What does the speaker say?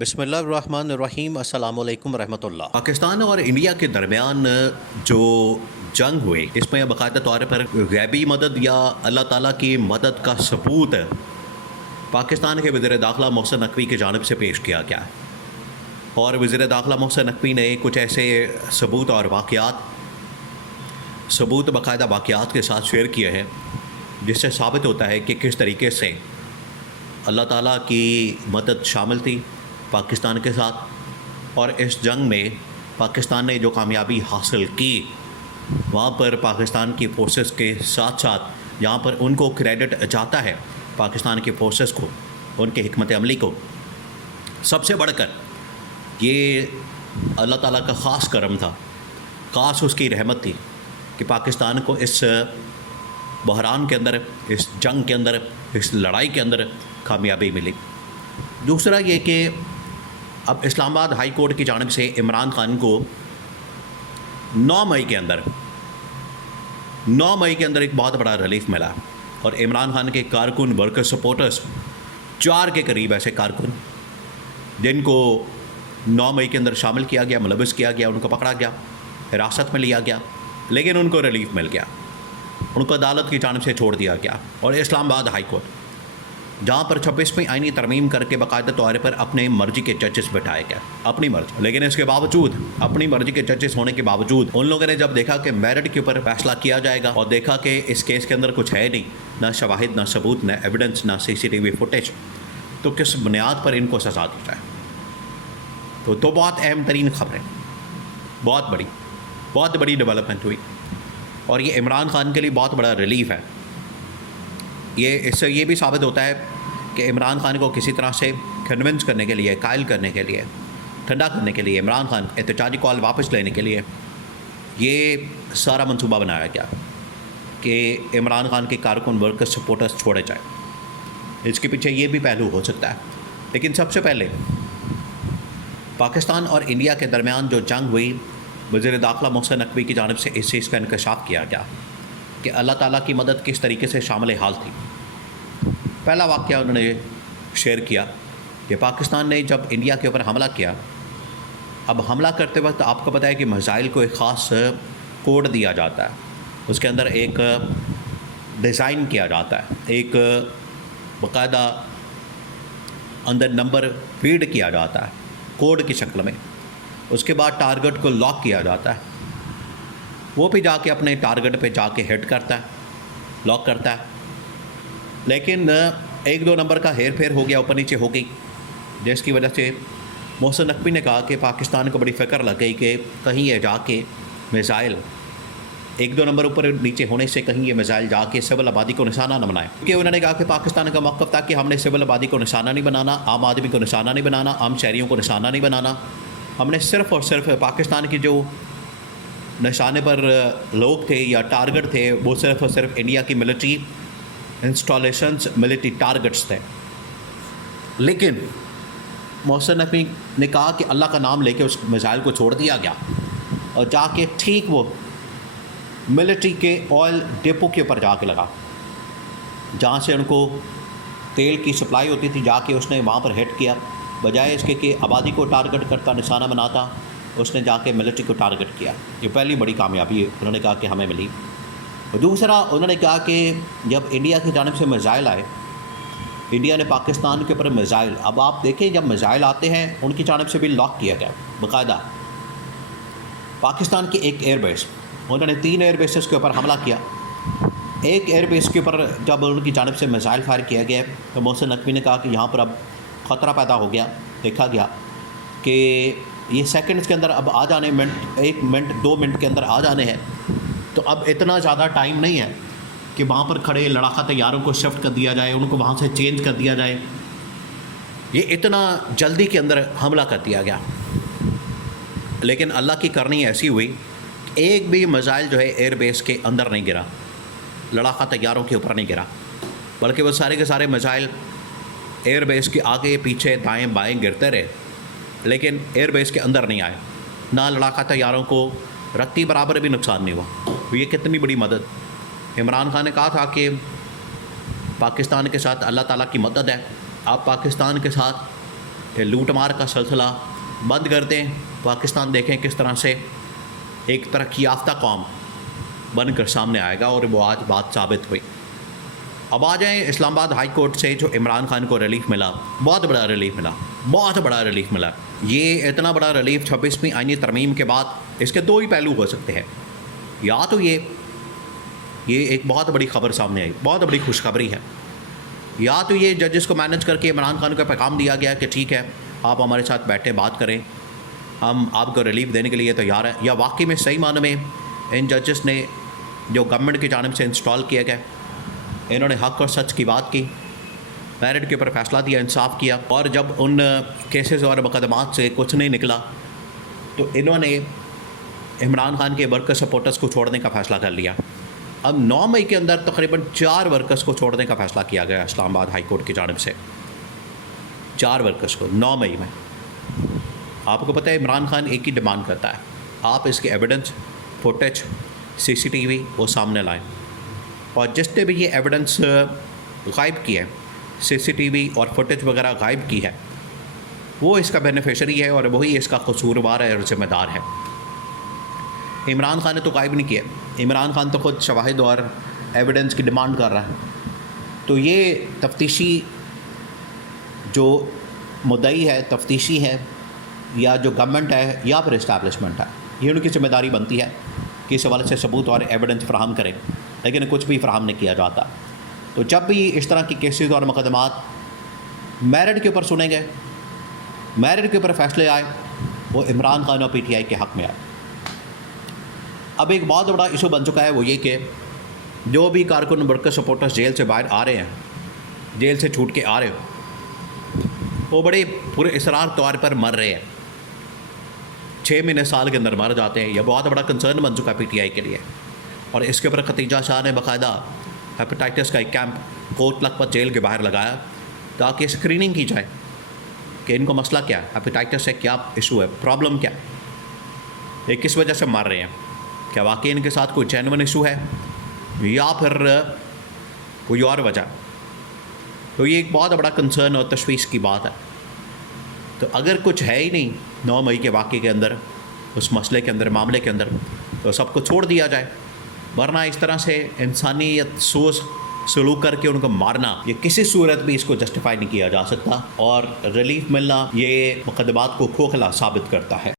بسم اللہ الرحمن الرحیم۔ السلام علیکم ورحمۃ اللہ۔ پاکستان اور انڈیا کے درمیان جو جنگ ہوئی اس میں باقاعدہ طور پر غیبی مدد یا اللہ تعالیٰ کی مدد کا ثبوت پاکستان کے وزیر داخلہ محسن نقوی کی جانب سے پیش کیا گیا ہے، اور وزیر داخلہ محسن نقوی نے کچھ ایسے ثبوت اور باقاعدہ واقعات کے ساتھ شیئر کیے ہیں جس سے ثابت ہوتا ہے کہ کس طریقے سے اللہ تعالیٰ کی مدد شامل تھی پاکستان کے ساتھ، اور اس جنگ میں پاکستان نے جو کامیابی حاصل کی وہاں پر پاکستان کی فورسز کے ساتھ ساتھ جہاں پر ان کو کریڈٹ جاتا ہے پاکستان کی فورسز کو، ان کے حکمت عملی کو، سب سے بڑھ کر یہ اللہ تعالیٰ کا خاص کرم تھا، خاص اس کی رحمت تھی کہ پاکستان کو اس بحران کے اندر، اس جنگ کے اندر، اس لڑائی کے اندر کامیابی ملی۔ دوسرا یہ کہ اب اسلام آباد ہائی کورٹ کی جانب سے عمران خان کو 9 مئی کے اندر ایک بہت بڑا ریلیف ملا، اور عمران خان کے کارکن، ورکر، سپورٹرز 4 کے قریب ایسے کارکن جن کو 9 مئی کے اندر شامل کیا گیا، ملوث کیا گیا، ان کو پکڑا گیا، حراست میں لیا گیا، لیکن ان کو ریلیف مل گیا، ان کو عدالت کی جانب سے چھوڑ دیا گیا، اور اسلام آباد ہائی کورٹ جہاں پر 26ویں آئینی ترمیم کر کے باقاعدہ طور پر اپنے مرضی کے ججز بٹھائے گئے، اپنی مرضی، لیکن اس کے باوجود، اپنی مرضی کے ججز ہونے کے باوجود، ان لوگوں نے جب دیکھا کہ میرٹ کے اوپر فیصلہ کیا جائے گا اور دیکھا کہ اس کیس کے اندر کچھ ہے نہیں، نہ شواہد، نہ ثبوت، نہ ایویڈنس، نہ CCTV فوٹیج، تو کس بنیاد پر ان کو سزا دی جائے؟ تو بہت اہم ترین خبریں، بہت بڑی ڈیولپمنٹ ہوئی، اور یہ عمران خان کے لیے بہت بڑا ریلیف ہے۔ اس سے یہ بھی ثابت ہوتا ہے کہ عمران خان کو کسی طرح سے کنونس کرنے کے لیے، قائل کرنے کے لیے، ٹھنڈا کرنے کے لیے، عمران خان احتجاجی کال واپس لینے کے لیے یہ سارا منصوبہ بنایا گیا کہ عمران خان کے کارکن، ورکرز، سپورٹرز چھوڑے جائیں۔ اس کے پیچھے یہ بھی پہلو ہو سکتا ہے، لیکن سب سے پہلے پاکستان اور انڈیا کے درمیان جو جنگ ہوئی، وزیر داخلہ محسن نقوی کی جانب سے اس چیز کا انکشاف کیا گیا کہ اللہ تعالیٰ کی مدد کس طریقے سے شامل حال تھی۔ پہلا واقعہ انہوں نے شیئر کیا کہ پاکستان نے جب انڈیا کے اوپر حملہ کیا، اب حملہ کرتے وقت آپ کو پتہ ہے کہ میزائل کو ایک خاص کوڈ دیا جاتا ہے، اس کے اندر ایک ڈیزائن کیا جاتا ہے، ایک باقاعدہ اندر نمبر فیڈ کیا جاتا ہے کوڈ کی شکل میں، اس کے بعد ٹارگٹ کو لاک کیا جاتا ہے، وہ بھی جا کے اپنے ٹارگٹ پہ جا کے ہٹ کرتا ہے، لاک کرتا ہے، لیکن 1-2 نمبر کا ہیر پھیر ہو گیا، اوپر نیچے ہو گئی، جس کی وجہ سے محسن نقوی نے کہا کہ پاکستان کو بڑی فکر لگ گئی کہ کہیں یہ جا کے میزائل 1-2 نمبر اوپر نیچے ہونے سے کہیں یہ میزائل جا کے سول آبادی کو نشانہ نہ بنائے، کیونکہ انہوں نے کہا کہ پاکستان کا موقف تھا کہ ہم نے سول آبادی کو نشانہ نہیں بنانا، عام آدمی کو نشانہ نہیں بنانا، عام شہریوں کو نشانہ نہیں بنانا، ہم نے صرف اور صرف پاکستان کی جو نشانے پر لوگ تھے یا ٹارگٹ تھے وہ صرف اور صرف انڈیا کی ملٹری انسٹالیشنز، ملٹری ٹارگٹس تھے۔ لیکن محسن نقوی نے کہا کہ اللہ کا نام لے کے اس میزائل کو چھوڑ دیا گیا، اور جا کے ٹھیک وہ ملٹری کے آئل ڈپو کے اوپر جا کے لگا، جہاں سے ان کو تیل کی سپلائی ہوتی تھی، جا کے اس نے وہاں پر ہٹ کیا، بجائے اس کے کہ آبادی کو ٹارگٹ کرتا، نشانہ بناتا، اس نے جا کے ملٹری کو ٹارگٹ کیا۔ یہ پہلی بڑی کامیابی انہوں نے کہا کہ ہمیں ملی۔ دوسرا انہوں نے کہا کہ جب انڈیا کی جانب سے میزائل آئے، انڈیا نے پاکستان کے اوپر میزائل، اب آپ دیکھیں جب میزائل آتے ہیں ان کی جانب سے بھی لاک کیا گیا باقاعدہ۔ پاکستان کی ایک ایئر بیس، انہوں نے 3 ایئر بیسز کے اوپر حملہ کیا، ایک ایئر بیس کے اوپر جب ان کی جانب سے میزائل فائر کیا گیا تو محسن نقوی نے کہا کہ یہاں پر اب خطرہ پیدا ہو گیا، دیکھا گیا کہ یہ سیکنڈز کے اندر اب آ جانے، 1 منٹ 2 منٹ کے اندر آ جانے ہیں، تو اب اتنا زیادہ ٹائم نہیں ہے کہ وہاں پر کھڑے لڑاکا طیاروں کو شفٹ کر دیا جائے، ان کو وہاں سے چینج کر دیا جائے، یہ اتنا جلدی کے اندر حملہ کر دیا گیا۔ لیکن اللہ کی کرنی ایسی ہوئی، ایک بھی میزائل جو ہے ایئر بیس کے اندر نہیں گرا، لڑاکا طیاروں کے اوپر نہیں گرا، بلکہ وہ سارے کے سارے میزائل ایئر بیس کے آگے پیچھے دائیں بائیں گرتے رہے، لیکن ایئر بیس کے اندر نہیں آئے، نہ لڑاکا طیاروں کو رتی برابر بھی نقصان نہیں ہوا۔ یہ کتنی بڑی مدد۔ عمران خان نے کہا تھا کہ پاکستان کے ساتھ اللہ تعالیٰ کی مدد ہے، آپ پاکستان کے ساتھ یہ لوٹ مار کا سلسلہ بند کر دیں، پاکستان دیکھیں کس طرح سے ایک ترقی یافتہ قوم بن کر سامنے آئے گا، اور وہ آج بات ثابت ہوئی۔ اب آ جائیں اسلام آباد ہائی کورٹ سے جو عمران خان کو ریلیف ملا، بہت بڑا ریلیف ملا، بہت بڑا ریلیف ملا۔ یہ اتنا بڑا ریلیف 26ویں آئینی ترمیم کے بعد اس کے دو ہی پہلو ہو سکتے ہیں، یا تو یہ ایک بہت بڑی خبر سامنے آئی، بہت بڑی خوشخبری ہے، یا تو یہ ججز کو مینج کر کے عمران خان کو پیغام دیا گیا کہ ٹھیک ہے آپ ہمارے ساتھ بیٹھیں، بات کریں، ہم آپ کو ریلیف دینے کے لیے تیار ہیں، یا واقعی میں صحیح معنی میں ان ججز نے جو گورنمنٹ کی جانب سے انسٹال کیے گئے، انہوں نے حق اور سچ کی بات کی، میرٹ کے اوپر فیصلہ دیا، انصاف کیا، اور جب ان کیسز اور مقدمات سے کچھ نہیں نکلا تو انہوں نے عمران خان کے ورکر سپورٹرز کو چھوڑنے کا فیصلہ کر لیا۔ اب 9 مئی کے اندر تقریباً 4 ورکرز کو چھوڑنے کا فیصلہ کیا گیا اسلام آباد ہائی کورٹ کی جانب سے، 4 ورکرز کو 9 مئی میں۔ آپ کو پتہ ہے عمران خان ایک ہی ڈیمانڈ کرتا ہے، آپ اس کے ایویڈنس، فوٹیج، CCTV وہ سامنے لائیں، اور جس نے بھی یہ ایویڈنس غائب کی ہے، CCTV اور فوٹیج وغیرہ غائب کی ہے، وہ اس کا بینیفیشری ہے اور وہی اس کا قصوروار ہے اور ذمہ دار ہے۔ عمران خان نے تو غائب نہیں کیا، عمران خان تو خود شواہد اور ایویڈنس کی ڈیمانڈ کر رہا ہے۔ تو یہ تفتیشی جو مدعی ہے، تفتیشی ہے، یا جو گورنمنٹ ہے یا پھر اسٹیبلشمنٹ ہے، یہ ان کی ذمہ داری بنتی ہے کہ اس حوالے سے ثبوت اور ایویڈنس فراہم کریں، لیکن کچھ بھی فراہم نہیں کیا جاتا۔ تو جب بھی اس طرح کی کیسز اور مقدمات میرٹ کے اوپر سنے گئے، میرٹ کے اوپر فیصلے آئے، وہ عمران خان اور PTI کے حق میں آئے۔ اب ایک بہت بڑا ایشو بن چکا ہے، وہ یہ کہ جو بھی کارکن ورکر سپورٹرز جیل سے باہر آ رہے ہیں، جیل سے چھوٹ کے آ رہے ہو، وہ بڑے پورے اصرار طور پر مر رہے ہیں، 6 مہینے سال کے اندر مر جاتے ہیں۔ یہ بہت بڑا کنسرن بن چکا ہے PTI کے لیے، اور اس کے اوپر ختیجہ شاہ نے باقاعدہ ہیپیٹائٹس کا ایک کیمپ کوٹ لکھپت جیل کے باہر لگایا تاکہ اسکریننگ کی جائے کہ ان کو مسئلہ کیا ہے، ہیپیٹائٹس سے کیا ایشو ہے، پرابلم کیا ہے، یہ کس وجہ سے مر رہے ہیں، کیا واقعی ان کے ساتھ کوئی جینوئن ایشو ہے یا پھر کوئی اور وجہ۔ تو یہ ایک بہت بڑا کنسرن اور تشویش کی بات ہے۔ تو اگر کچھ ہے ہی نہیں 9 مئی کے واقعے کے اندر، اس مسئلے کے اندر، معاملے کے اندر، تو سب کو چھوڑ دیا جائے، ورنہ اس طرح سے انسانیت سوز سلوک کر کے ان کو مارنا، یہ کسی صورت بھی اس کو جسٹیفائی نہیں کیا جا سکتا، اور ریلیف ملنا یہ مقدمات کو کھوکھلا ثابت کرتا ہے۔